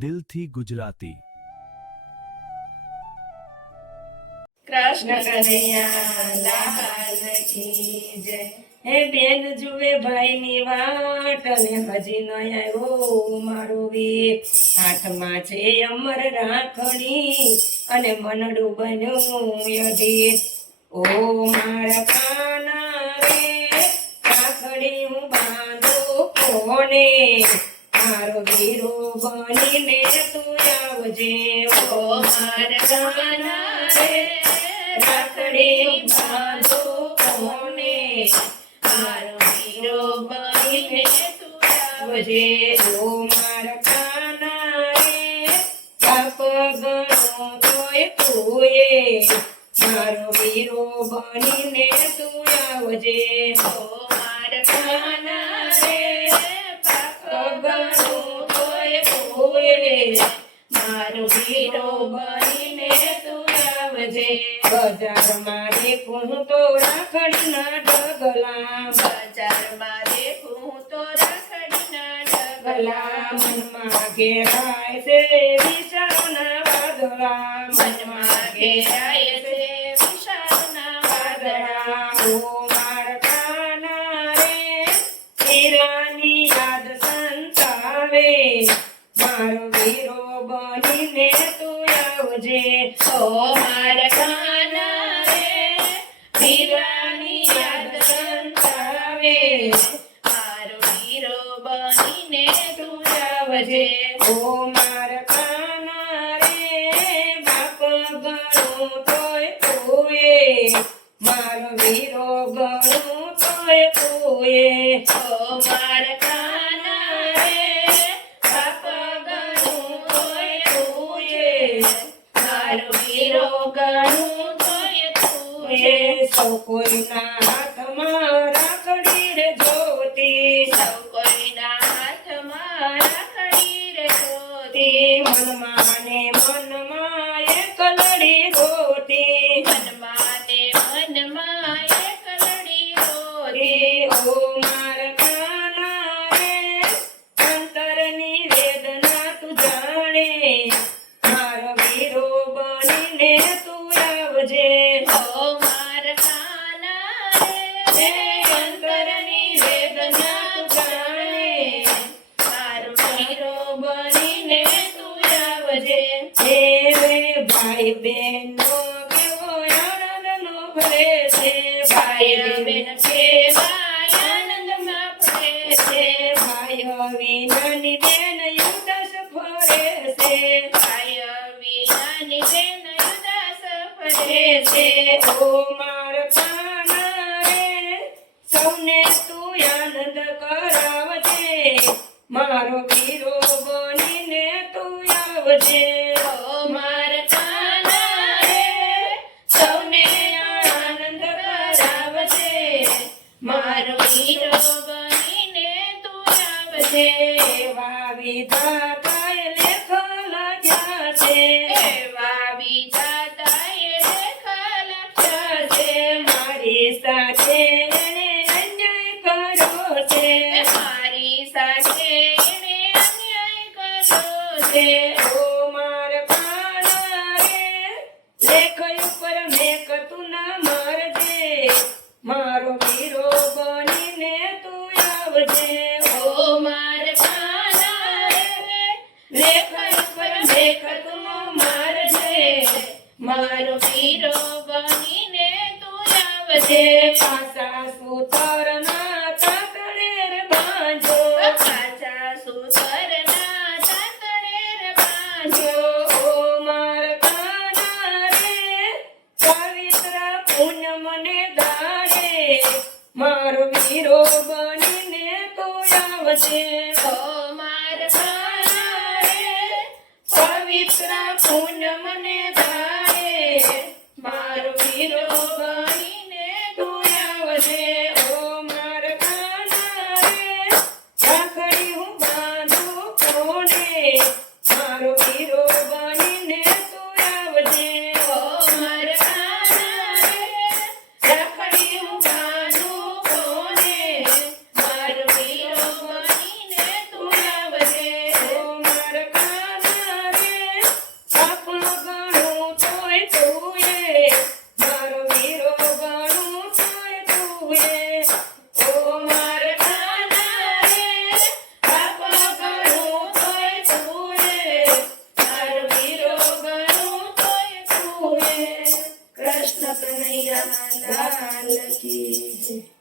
દિલથી ગુજરાતી। કૃષ્ણ કનૈયા લાલ કી જય। હે બેન જુએ ભાઈની વાટ અને હજી ન આવ્યો મારો વીર। હાથમાં છે અમર રાખડી અને મનડું બન્યું અધીર। ઓ મારા કાના રે રાખડી હું બાંધું કોને, મારો વીરો બનીને તું આવજે। ઓ મારા કાના રે રાખડી બાંધું કોને, મારો વીરો બનીને તું આવજે। ઓ મારા કાના રે બાપ ગણો તોય તુંએ, મારો વીરો બનીને તું આવજે। ઓ મારા કાના રે બાપ ગણો તોય તુંએ, મારો વીરો બનીને તું આવજે। બજારમાં દેખું તો રાખડીના ઢગલા, બજારમાં દેખું તો રાખડીના ઢગલા। મનમાં ઘેરાય છે વિચારના વાદળા, મનમાં ઘેરાય છે વિચારના વાદળા। ઓ મારા કાના રે હીરાની યાદ સંતાવે, મારો વીરો બનીને તું આવજે। ઓ મારા કાના રે હીરાની યાદ સંતાવે, મારો વીરો બનીને તું આવજે। ઓ મારા કાના રે બાપ ગણું તોય તુંએ, મારો વીરો ગણું તોય તુંએ। ઓ મારા કાના રે બાપ ગણું તોય તુંએ, મારો વીરો ગણું તોય તુંએ। સૌ કોઈના હાથમાં રાખડી રે જોતી, સૌ કોઈના હાથમાં રાખડી રે જોતી। મનમાં ને મનમાં એક લડી રોતી, મનમાં ને મનમાં એક લડી રોતી। ઓ મારા કાના રે અંતરની વેદના તું જાણે, મારો વીરો બનીને તું આવજે। ઓ મારા કાના રે અંતરની વેદના તું જાણે, મારો વીરો બનીને તું આવજે। હે રે ભાઈ બહેનો કેવો આનંદનો ભરે છે, ભાઈ બહેન કેવા આનંદમાં ભરે છે। ભાઈ વિનાની બેન ઉદાસ ફરે છે, ભાઈ વિનાની બેન ઉદાસ ફરે છે। ઓ મારા કાના રે સૌને તું આનંદ કરાવજે, મારો વીરો બનીને તું આવજે। ઓ મારા કાના રે સૌને આનંદ કરાવજે, મારો વીરો બનીને તું આવજે। એવા વિધાતાએ લેખ લખ્યા છે, એવા વિધાતાએ લેખ લખ્યા છે। મારી સાથે એણે અન્યાય કર્યો છે, મારી સાથે એણે અન્યાય કર્યો છે। ઓ મારા કાના રે લેખ ઉપર મેં તું ના મારજે, મારો વીરો બનીને તું આવજે। ઓ મારા કાના રે લેખ ઉપર મેં તું મારજે, મારો વીરો બનીને તું આવજે। પાછા સૂતરના તાતણે રે બાંધો, પાછા સૂતરના તાતણે રે બાંધો। ઓ મારા કાના રે પવિત્ર પૂનમને દાડે, મારો વીરો બનીને તું આવજે। ઓ મારા કાના રે પવિત્ર પૂનમને દાડે, મારો વીરો બનીને તું આવજે। ઓ મારા કાના રે રાખડી હું બાંધું કોને, મારો વીરો બનીને તું આવજે। ઓ મારા કાના રે રાખડી હું બાંધું કોને, મારો વીરો બનીને તું આવજે। ઓ મારા કાના લાલ કી જય.